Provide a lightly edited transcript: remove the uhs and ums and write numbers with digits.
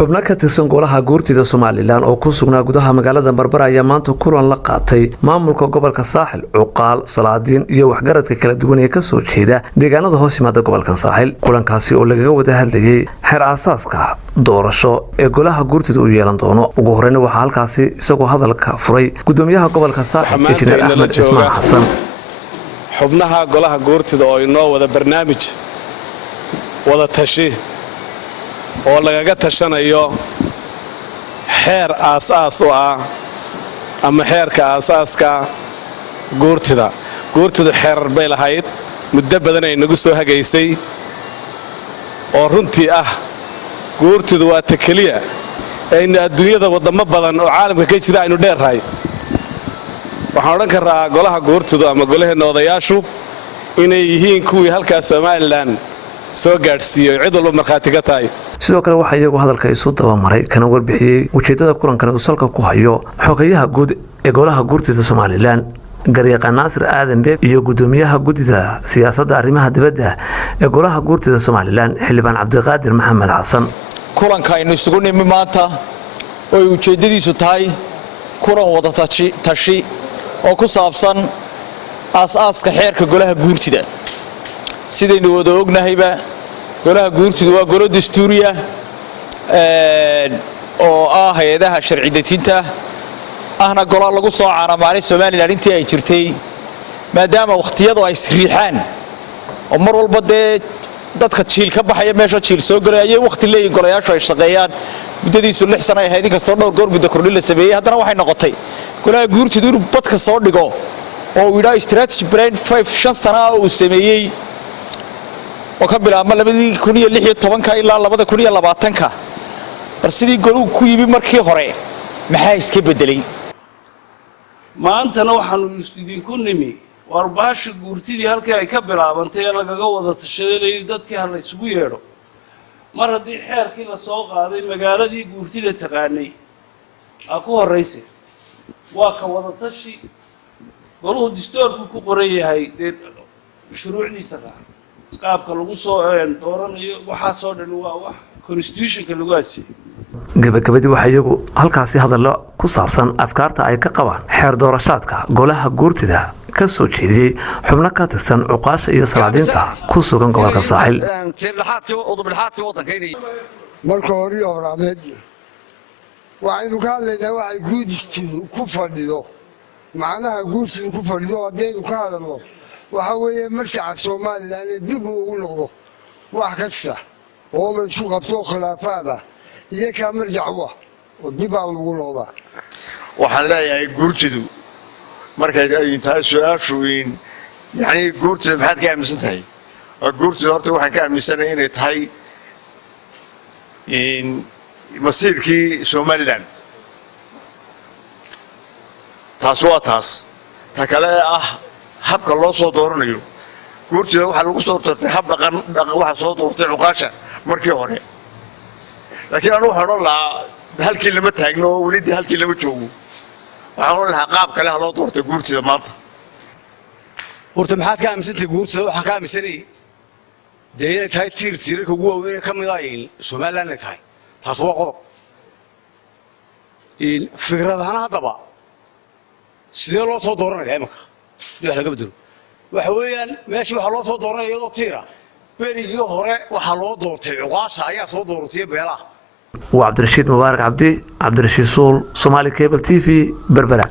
xubno ka tirsan golaha guurtida Soomaaliland oo ku sugnaa gudaha magaalada Berbera ayaa maanta kulan la qaatay maamulka gobolka Saaxil Cuqaal Salaadiin iyo waxgaradka kala duwan ee ka soo jeeda deegaanada hoos yimaada gobolka Saaxil kulankaasi oo laga wada hadlayay xeer asaaska doorasho ee golaha guurtida u yeelan doono ugu horeyn waxa halkaasi isagoo hadalka furay gudoomiyaha gobolka Saaxil Injineer Axmed Ismaan Xasan xubnaha golaha guurtida oo inoo wada barnaamij wada tashi oo lagaga tashanayo xeer aasaas oo ah ama xeerka aasaaska guurtida xeerar bay lahayd muddo badan ay nagu soo hagaysay oo runtii ah guurtidu waa ta keliya aynu adduunyada wadamo badan oo caalamka ka jira aynu dheerhay waxaan odhan karaa golaha guurtidu ama golaheena odayaashu inay yihiin kuwii halkaas Soomaaliland soo gaadhsiiyay cid walba markhaati ka tahay sidoo kale waxa iyagu hadalka isu daba maray kana warbixiyay ujeedada kulankan uu salka ku hayo xogayaha guud ee golaha guurtida Soomaaliland Garyaqaan Naasir Aadan Beeb iyo gudoomiyaha gudida siyaasadda arrimaha dibadda ee golaha guurtida Soomaaliland Xildhibaan Cabdiqaadir Maxamed Xasan kulanka aynu isugu nimi maanta oo ujeedadiisu tahay kulan wada tashi oo ku saabsan aasaaska xeerka golaha guurtida sidaynu wada ognahayba golaha guurtidu waa golo dastuuriya oo ah hay'adaha sharci dejinta ahna golo lagu soo caanamaalay Soomaaliland intii ay jirtay maadaama waqtiyadu ay isriixaan oo mar walba dadka jiil ka baxaya meesha jiil soo galay waqti leeyin golayaashu ay shaqeeyaan muddadiisu 6 sano ay ahayd inkastoo dhowr goor muddo kordhin la sameeyay haddana waxay noqotay golaha guurtidu inuu badka soo dhigo oo uu yidhaa strategy plan 5 sano oo uu sameeyay oo ka bilaabma 2016 ilaa 2020 bar sidii goluhu ku yimi markii hore maxaa iska bedelay maantana waxaanu idinku nimi warbaashi guurtidii halkii ay ka bilaabantay ee lagaga wada tashaday dadkii hal isugu yeedho mar haddii xeerkii la soo qaaday magaaladii guurtida taqaanay ku horeysay waa ka wada tashi goluhu dastuurku ku qoran yahay shuruucdiisa qaabka lagu soo dooranayo waxa soo dhan waa wax constitutionka lagu aasiyay gabagabadii waxa iyagu halkaasi hadallo ku saabsan afkaarta ay ka qabaan xeer doorashaadka golaha guurtida ka soo jeediyay xubno ka tirsan cuqaasha iyo salaadiinta ku sugan gobolka Saaxil marka hore horaadeed waxaynu ka hadlaynaa waxay guudistidu ku fadhido macnaha guurtidu ku fadhido haddaynu ka hadalno waxa weeye marjaca Soomaaliland dib ugu noqdo wax kasta oo la isku qabto khilaafaada iyo ka marjac oo dib ugu noqda waxaan leeyahay guurtidu markay ay tahay su'aashu yani guurtidu maxaad ka aaminsan tahay guurtidu horta waxaan ka aaminsanahay inay tahay masiirkii Soomaaliland taas waa taas ta kale ah habka loo soo dooranayo guurtida waxa lagu soo doortay hab dhaqan waxa soo doortay cuqaasha markii hore laakiin anu waxaan lahaa halkii lama taagno waliba halkii lama joogo waxaan lahaa qaab kale loo doortay guurtida maanta horta maxaad ka aaminsantahay guurtida waxa ka aaminsanay deegaanka tahay tiirka ugu weyn ka mid ah Soomaaliland tahay taas waa qodob fikradahan hadaba sidee loo soo dooranayaa imika wax laga bedelo waxa weeyaan meeshii waxa loo soo dooranay iyadoo tiira berigii hore waxa loo doortay cuqaasha ayaa soo dooratay beelaha وعبد الرشيد مبارك عبدي عبد الرشيد سول Somali Cable TV Berbera